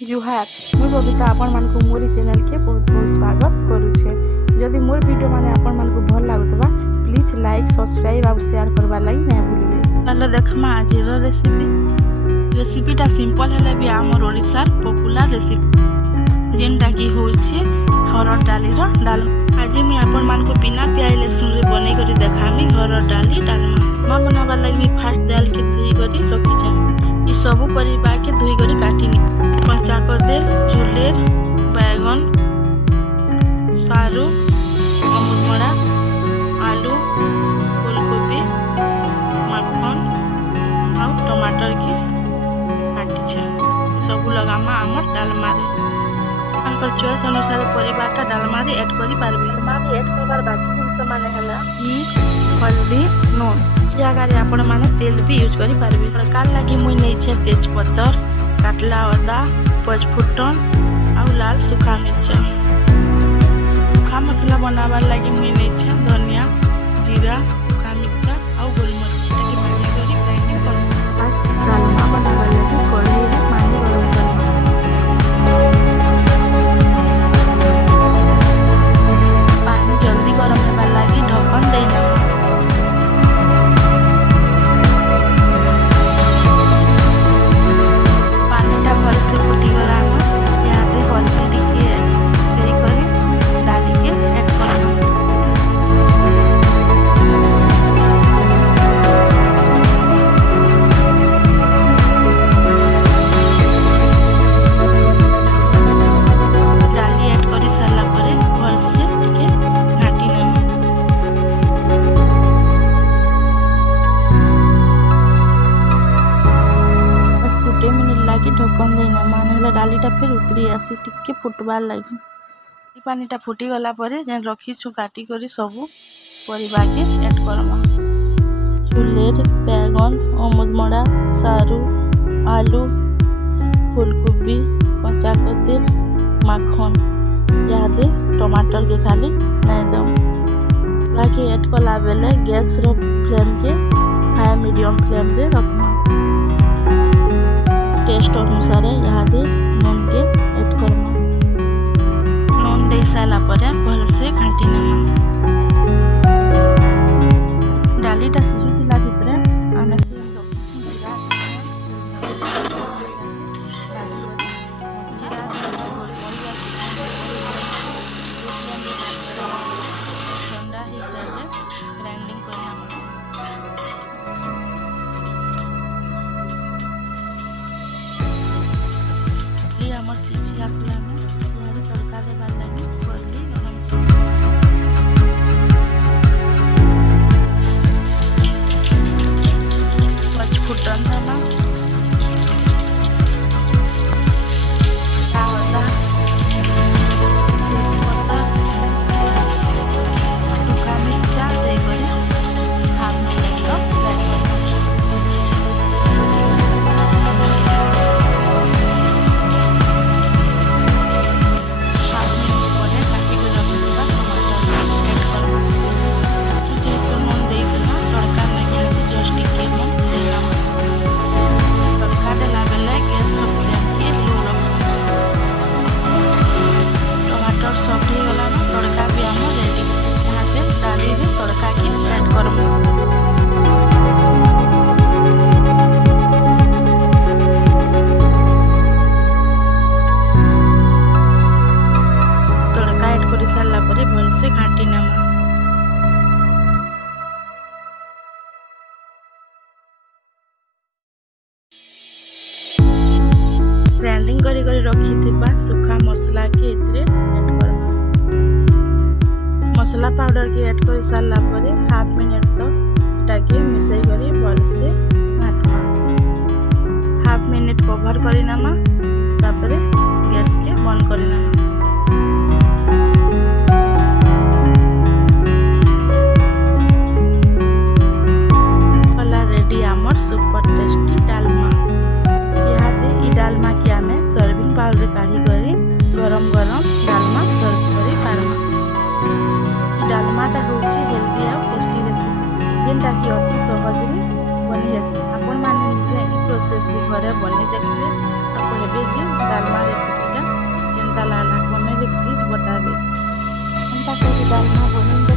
जुहार मुझ बबिता आपण मानक मोर चैनल के बहुत बहुत स्वागत करुछे। जदि मोर वीडियो माने आपण मानक भल लागुतबा प्लीज लाइक सब्सक्राइब और शेयर करबा लागि नै भूलिबे। चलो देखमा आज रेसिपीटा सिंपल हेले भी आमर ओडिसार पॉपुलर रेसिपी जेनटा की होछि हरड़ डाली रो डालमा। आज मी आपण मानक बिना प्याज लहसुन रे बनै करी देखामी हरड़ डाली डालमा। मां बनाबा लागि फास्ट दाल के धोई करी रखि जा। ई सब परिबा के धोई करी काटिनी कंचा कदे झुलेर बैगन सारू अमृतमड़ा आलू फूलकोबी माखन और टमाटर की काटी छे सब लगामा आमर डालमा रे। आपन चॉइस अनुसार परिबाटा डालमा रे ऐड करी पारबे। डालमा रे ऐड करबार बाकी जिंस माने हला ई हल्दी नून या गारे आपण माने तेल भी यूज करी पारबे। तड़का लागि मुई नै छे तेज पत्तर काटला अदा पचफुटन और लाल सूखा मिर्चा। सूखा मसला बनावार लगी मुई नै छे धनिया जीरा सूखा मिर्चा और गोलमरीच के पानी करी ग्राइंडिंग करबो। डालमा बनावार लगी कढ़ाई रे पानी गरम करबो। पानी जल्दी गरम होबा लगी ढक्कन देई देबो। ढक्कन देना माने डालीटा फिर उतरी आसी टिके फुटबार लगी। पानीटा फुटी गला परे जेन रखी छु काटी करी सबु परिबा के ऐड करमा। झुलेर बैगन अमृतमड़ा सारू आलू फूलकोबी कंचा कदील माखन यादे टमाटर के खाली नै दम बाकी ऐड कला बेले गैस रो फ्लेम के हाई मीडियम फ्लेम रे रखमा। टेस्ट अनुसार यहाँ दे नून के ऐड करना। नून दे सारा परे भल से घाटी नेमा। डालीटा सिझुथिला भितरे आमे हमर सिझिया पूरा में यारी तड़का दे बार लगी करली गरम पचफुटन देना आदा सूखा मिर्चा दे करे हाफ मिनट तक ग्राइंडिंग करी करी रखी थिबा सूखा मसला के इतरे ऐड करबा। मसला पाउडर के ऐड करी सारला परे हाफ मिनट तक ताके मिसई करी भल से घाटमा। हाफ मिनट कवर करी नामा तापरे गैस के बंद करी नामा। रेडी आमर सुपर टेस्टी डालमा। डालमा के आमे सर्विंग बाउल रे काढ़ी करी गरम गरम डालमा सर्व करी पारमा। डालमाटा होछि हेल्दी और टेस्टी रेसिपी जेनटा की अति सहज रे बनी आसी। आपण माने जे ई प्रोसेस रे घरे बनी देखबे आ कहबे जे डालमा डालमा बनी